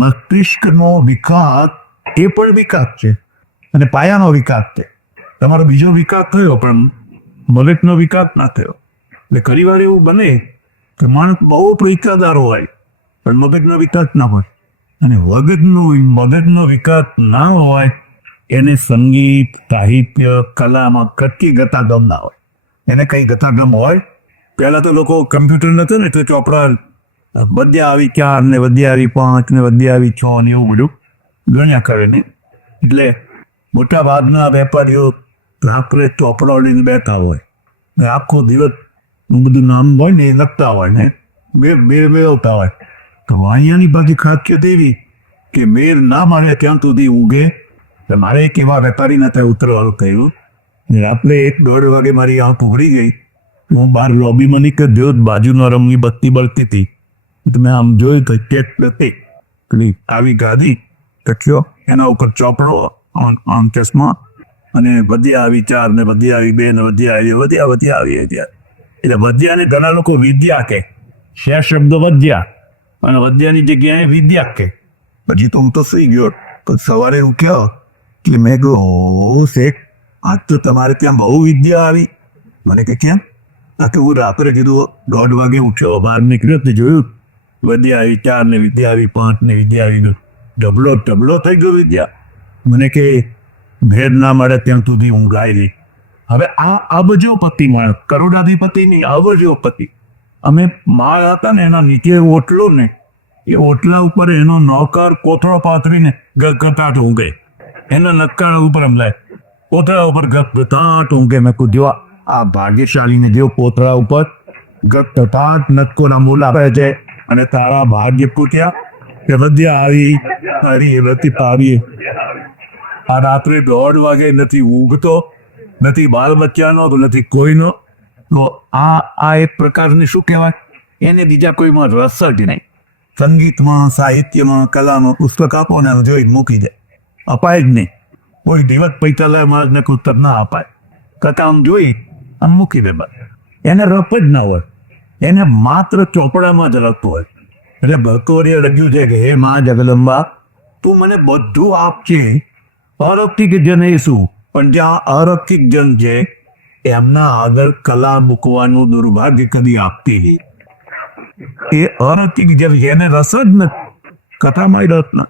મસ્તિષ્કનો વિકાસ એ પણ વિકાસ છે અને પાયાનો વિકાસ છે. તમારો બીજો વિકાસ થયો પણ મગજનો વિકાસ ના થયો. એટલે ઘણી વાર એવું બને કે માણસ બહુ પૈસાદાર હોય પણ મગજનો વિકાસ ના હોય, અને મગજનો વિકાસ ના હોય એને સંગીત, સાહિત્ય, કલામાં કટકી ગતાગમ ના હોય. એને કઈ ગતાગમ હોય? પહેલા તો લોકો કમ્પ્યુટર નતું ને તો ચોપડા વધ્યા આવી 4 ને વધ્યા આવી 5 ને વધ્યા આવી 6 ને એવું બધું ગણ્યા કરે ને. એટલે મોટા ભાગના વેપારીઓ રાત્રે ચોપડા લઈને બેઠા હોય ને આખો દિવસ બધું નામ હોય ને એ લખતા હોય ને મેળવતા હોય. તો વાણિયાની પાછી ખાસિયત એવી કે મેળ ના મળે ત્યાં સુધી ઊંઘે. મારે એક એવા વેપારીના ત્યાં ઉતરવાનું થયું ને રાત્રે 1-1:30 વાગે મારી આંખ ઉઘડી ગઈ. હું બહાર લોબીમાં નીકળ્યો, બાજુના રમની બત્તી બળતી હતી. મેં આમ જોયું તો ટેટ પેલી આવી ગાદી ટક્યો, એના ઉપર ચોપડો, આમ ચશ્મા, અને વધ્યા આવી 4 ને વધ્યા આવી 2 ને વધ્યા આવી. એટલે વધ્યાને ઘણા લોકો વિદ્યા કે શેર શબ્દ વધ્યા અને વધ્યાની જગ્યાએ વિદ્યા કે. પછી તો હું તો સુઈ ગયો. પણ સવારે હું કહ્યો કે મેં કહ્યું શેખ આજ તો તમારે ત્યાં બહુ વિદ્યા આવી. મને કે કેમ? કે હું રાત્રે કીધું 1:30 વાગે ઉઠ્યો, બહાર નીકળ્યો તો જોયું વિદ્યા આવી 4 ને વિદ્યા આવી 5 ને વિદ્યા આવી, ઢબલો થઈ ગયો વિદ્યા. મને કે ભેદ ના મળે ત્યાં સુધી ઊંઘ આવી. હવે આ અબજોપતિ માણસ, કરોડાધિપતિ નહીં, અબજોપતિ. અમે માળ હતા ને એના નીચે ઓટલો ને, એ ઓટલા ઉપર એનો નોકર કોથળો પાથરીને ગગટાટ ઊંઘે. એના નક્કાળ ઉપર અમલાય કોથળા ઉપર ગગટાટ ઊંઘે. મેં કીધું આ ભાગ્યશાળીને જેવો કોથળા ઉપર ગગટાટ નટકોના મૂલ આપે છે અને તારા ભાગ્ય પૂછ્યા કે વધ્યા આવી નથી પાવી. આ રાત્રે 1:30 વાગે નથી ઊંઘતો, નથી બાલ બચ્ચાનો તો નથી કોઈનો. તો આ એક પ્રકારની શું કહેવાય, એને બીજા કોઈમાં રસ જ નહીં. સંગીતમાં, સાહિત્યમાં, કલામાં પુસ્તક આપો ને જોઈ મૂકી જાય, અપાય જ નહીં. કોઈ દિવસ પૈસા લાય માણસને પુસ્તક ના અપાય. કથા આમ જોઈ આમ મૂકી દે બસ. એને રસ જ ના હોય, એને માત્ર ચોપડામાં જ રસ હોય. એટલે ભક્તોએ લખ્યું છે કે હે મા જગદંબા તું મને બધું આપજે. અરૌકિક જન એ શું, પણ જ્યાં અરૌકિક જન છે એમના આગળ કલા મૂકવાનું દુર્ભાગ્ય કદી આપતી નહીં. એ અરૌકિક જન એને રસ જ નથી, કથામાં રસ ના.